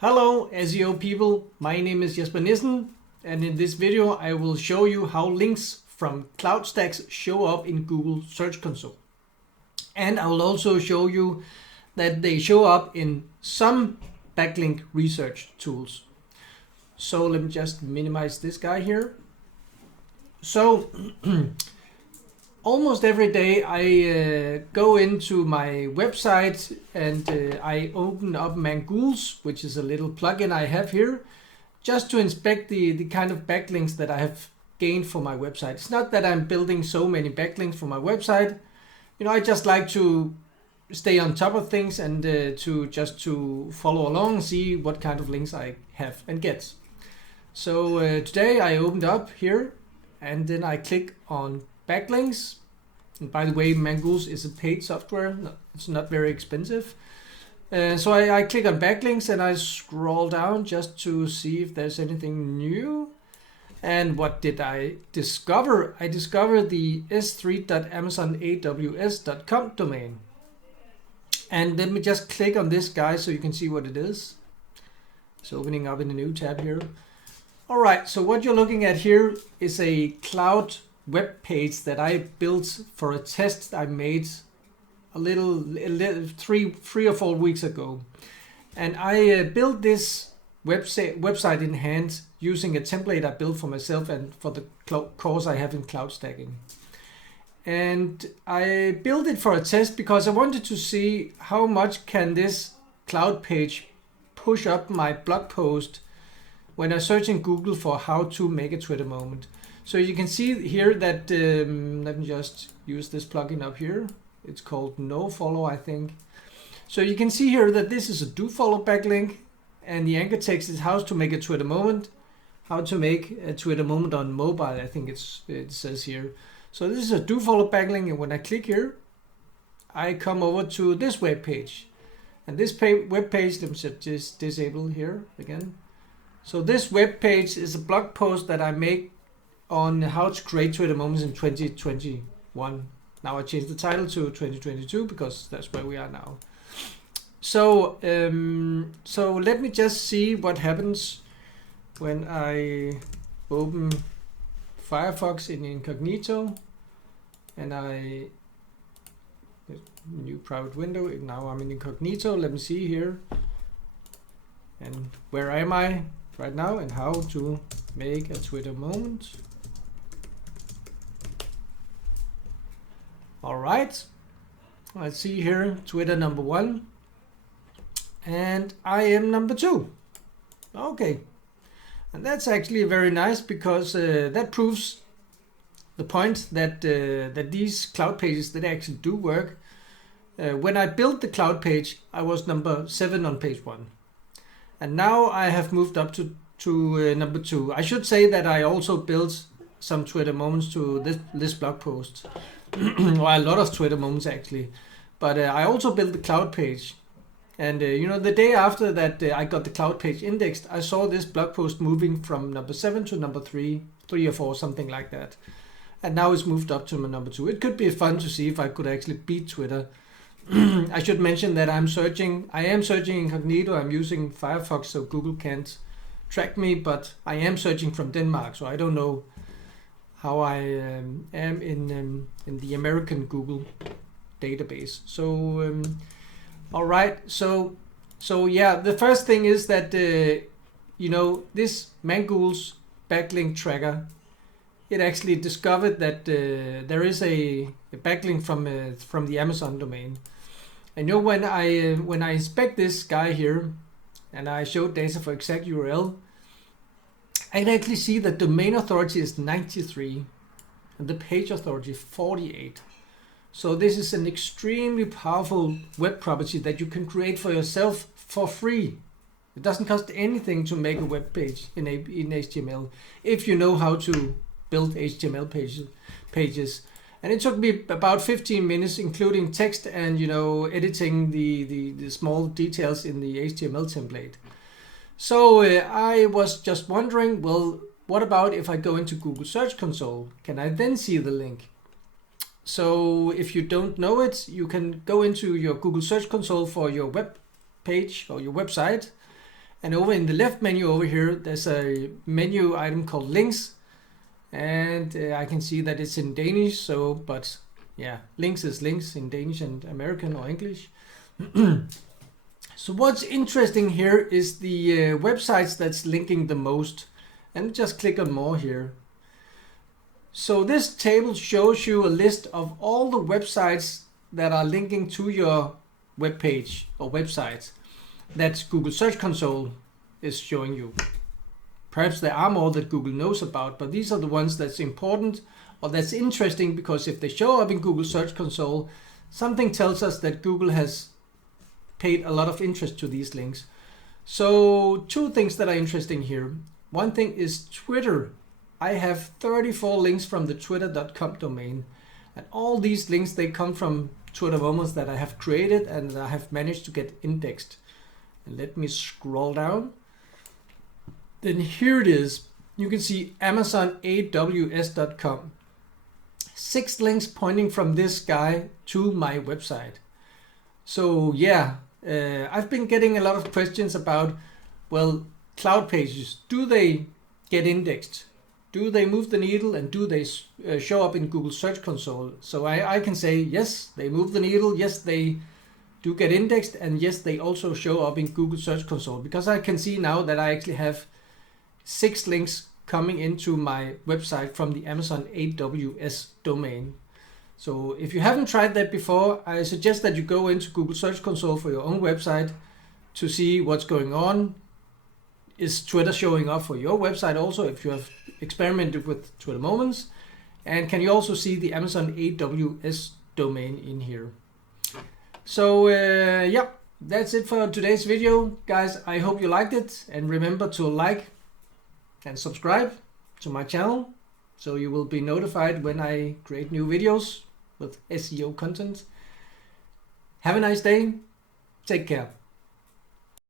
Hello SEO people, my name is Jesper Nissen, and in this video I will show you how links from cloud stacks show up in Google Search Console. And I will also show you that they show up in some backlink research tools. So let me just minimize this guy here. So almost every day I go into my website and I open up Mangools, which is a little plugin I have here, just to inspect the kind of backlinks that I have gained for my website. It's not that I'm building so many backlinks for my website. You know, I just like to stay on top of things and to follow along, see what kind of links I have and get. So today I opened up here and then I click on backlinks. And by the way, Mangools is a paid software. It's not very expensive. So I click on backlinks and I scroll down just to see if there's anything new. And what did I discover? I discovered the s3.amazonaws.com domain. And let me just click on this guy so you can see what it is. It's opening up in a new tab here. All right, so what you're looking at here is a cloud web page that I built for a test I made a little 3 or 4 weeks ago. And I built this website in hand using a template I built for myself and for the course I have in cloud stacking. And I built it for a test because I wanted to see how much can this cloud page push up my blog post when I search in Google for how to make a Twitter moment. So you can see here that, let me just use this plugin up here. It's called nofollow, I think. So you can see here that this is a do follow backlink, and the anchor text is how to make a Twitter moment. How to make a Twitter moment on mobile, I think it says here. So this is a do follow backlink, and when I click here, I come over to this web page. And this web page, let me just disable here again. So this web page is a blog post that I make on how to create Twitter moments in 2021. Now I changed the title to 2022 because that's where we are now. So so let me just see what happens when I open Firefox in incognito and I new private window. Now I'm in incognito. Let me see here. And where am I right now and how to make a Twitter moment. All right, let's see here, Twitter number 1, and I am number 2. Okay, and that's actually very nice because that proves the point that that these cloud pages that actually do work. When I built the cloud page, I was number 7 on page 1. And now I have moved up to number 2. I should say that I also built some Twitter moments to this blog post. Well, a lot of Twitter moments actually. But I also built the cloud page. And you know, the day after that I got the cloud page indexed, I saw this blog post moving from number 7 to number 3 or 4, something like that. And now it's moved up to my number 2. It could be fun to see if I could actually beat Twitter. I should mention that I am searching incognito. I'm using Firefox so Google can't track me, but I am searching from Denmark, so I don't know how I am in the American Google database. So all right, so yeah, the first thing is that you know, this Mangools backlink tracker, it actually discovered that there is a backlink from the Amazon domain. And you know, when I inspect this guy here and I show data for exact URL, I can actually see that domain authority is 93 and the page authority 48. So this is an extremely powerful web property that you can create for yourself for free. It doesn't cost anything to make a web page in HTML if you know how to build HTML pages. And it took me about 15 minutes, including text and, you know, editing the small details in the HTML template. So I was just wondering, well, what about if I go into Google Search Console? Can I then see the link? So if you don't know it, you can go into your Google Search Console for your web page or your website, And over in the left menu over here, there's a menu item called links. And I can see that it's in Danish, so, but yeah, links is links in Danish and American or English. So what's interesting here is the websites that's linking the most. And just click on more here. So this table shows you a list of all the websites that are linking to your web page or website that Google Search Console is showing you. Perhaps there are more that Google knows about, but these are the ones that's important or that's interesting, because if they show up in Google Search Console, something tells us that Google has paid a lot of interest to these links. So two things that are interesting here. One thing is Twitter. I have 34 links from the twitter.com domain, and all these links, they come from Twitter moments that I have created and I have managed to get indexed. And let me scroll down. Then here it is. You can see AmazonAWS.com. 6 links pointing from this guy to my website. So yeah, I've been getting a lot of questions about, well, cloud pages, do they get indexed? Do they move the needle, and do they show up in Google Search Console? So I can say yes, they move the needle, yes, they do get indexed, and yes, they also show up in Google Search Console, because I can see now that I actually have 6 links coming into my website from the Amazon AWS domain. So if you haven't tried that before, I suggest that you go into Google Search Console for your own website to see what's going on. Is Twitter showing up for your website also, if you have experimented with Twitter Moments? And can you also see the Amazon AWS domain in here? So yeah, that's it for today's video. Guys, I hope you liked it. And remember to like and subscribe to my channel, so you will be notified when I create new videos with SEO content. Have a nice day. Take care.